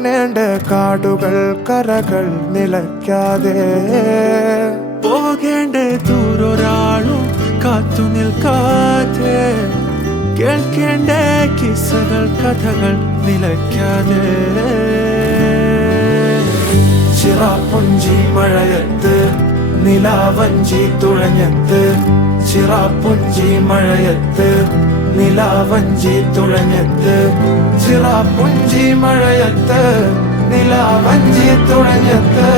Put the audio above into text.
കാണേണ്ട കാടുകൾ കരകൾ നിലയ്ക്കാതെ പോകേണ്ട ദൂരൊരാളും കാത്തു നിൽക്കാതെ കേൾക്കേണ്ട കിസ്സകൾ കഥകൾ നിലയ്ക്കാതെ ചിറാപ്പുഞ്ചി മഴയത്ത് നിലാവഞ്ചി തുഴഞ്ഞത്ത് ചിറാപ്പുഞ്ചി മഴയത്ത് നിലാവഞ്ചി തുഴഞ്ഞത്ത് ചിറാപ്പുഞ്ചി മഴയത്ത് നിലാവഞ്ചി തുഴഞ്ഞത്ത്